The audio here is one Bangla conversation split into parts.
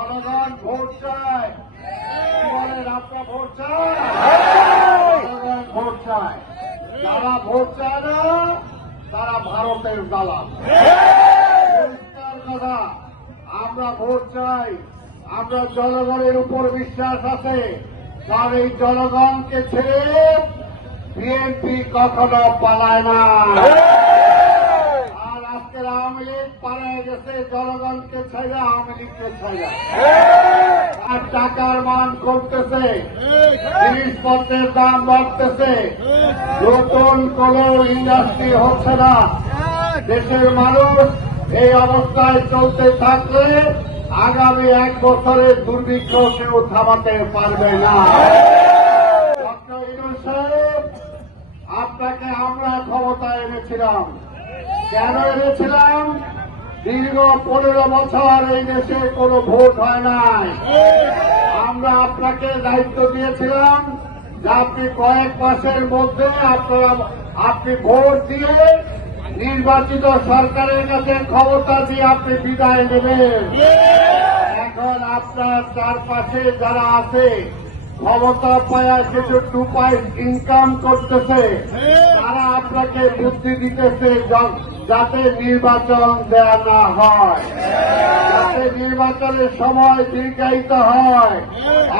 জনগণ ভোট চায়। বলেন আপনার ভোট চায়। জনগণ ভোট চায়। যারা ভোট চায় না, তারা ভারতের দালাল। কথা, আমরা ভোট চাই। আমরা জনগণের উপর বিশ্বাস আছে। তার এই জনগণকে ছেড়ে বিএনপি কখনো পালায় না আর আজকের আওয়ামী লীগ পালায় গেছে জনগণকে ছেড়ে আওয়ামী লীগকে ছেড়ে আর টাকার মান কমতেছে। জিনিসপত্রের দাম বাড়তেছে। নতুন কোন ইন্ডাস্ট্রি হচ্ছে না। দেশের মানুষ এই অবস্থায় চলতে থাকলে আগামী এক বছরের দুর্ভিক্ষ কেউ থামাতে পারবে না। আপনাকে আমরা ক্ষমতায় এনেছিলাম। কেন এনেছিলাম? দীর্ঘ পনেরো বছর এই দেশে কোনো ভোট হয় নাই। আমরা আপনাকে দায়িত্ব দিয়েছিলাম যে আপনি কয়েক মাসের মধ্যে আপনারা, আপনি ভোট দিয়ে নির্বাচিত সরকারের কাছে ক্ষমতা দিয়ে আপনি বিদায় নেবেন। এখন আপনার চারপাশে যারা আছে ক্ষমতা পায়া কিছু টু পয়েন্ট ইনকাম করতেছে তারা আপনাকে বুদ্ধি দিতেছে যাতে নির্বাচন দেয়া না হয়। যাতে নির্বাচনের সময় দীর্ঘায়িত হয়।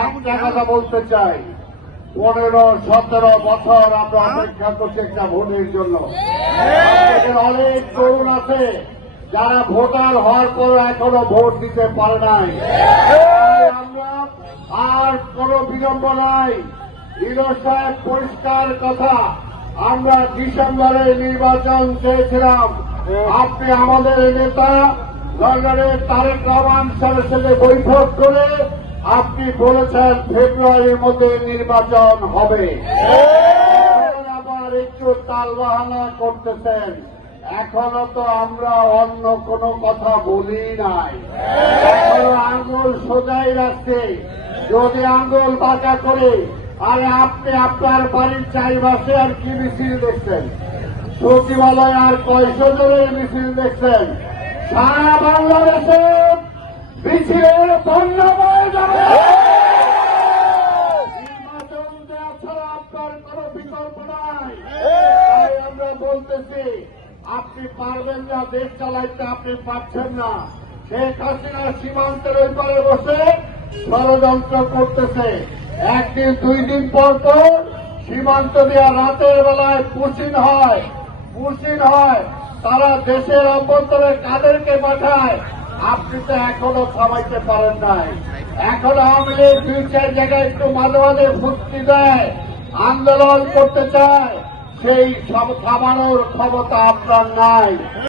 একটা কথা বলতে চাই। পনেরো সতেরো বছর আমরা অপেক্ষা করছি একটা ভোটের জন্য। অনেক তরুণ আছে যারা ভোটার হওয়ার পর এখনও ভোট দিতে পারে নাই। তাই আমরা আর কোনো বিলম্ব নাই। সাহেব পরিষ্কার কথা। আমরা ডিসেম্বরে নির্বাচন চেয়েছিলাম। আপনি আমাদের নেতা লন্ডনের তারেক রহমান স্যারের সাথে বৈঠক করে আপনি বলেছেন ফেব্রুয়ারির মধ্যে নির্বাচন হবে। আবার একটু তালবাহানা করতেছেন। এখনও তো আমরা অন্য কোনো কথা বলি নাই। আঙ্গুল সোজাই রাখছে যদি আঙ্গুল বাঁকা করে, আরে আপনি আপনার বাড়ির চারিপাশে আর কি মিছিল দেখছেন? সচিবালয় আর কয়শো জনের মিছিল দেখছেন? সারা বাংলাদেশে মিছিলের বন্যাময় যাবে বলতেছি আপনি পারবেন না, দেশ চালাইতে আপনি পারছেন না। শেখ হাসিনা সীমান্তের ওই পারে বসে ষড়যন্ত্র করতেছে। একদিন, দুই দিন পর পর সীমান্ত দেওয়া রাতের বেলায় পুচিন হয় পুচিন হয়। তারা দেশের অভ্যন্তরে কাদেরকে পাঠায়? আপনি তো এখনও থামাইতে পারেন নাই। এখন আওয়ামী লীগ দুই, চার জায়গায় একটু মাঝে মাঝে ফুর্তি দেয়, আন্দোলন করতে চায়। সেই সব থামানোর ক্ষমতা আপনার নাই।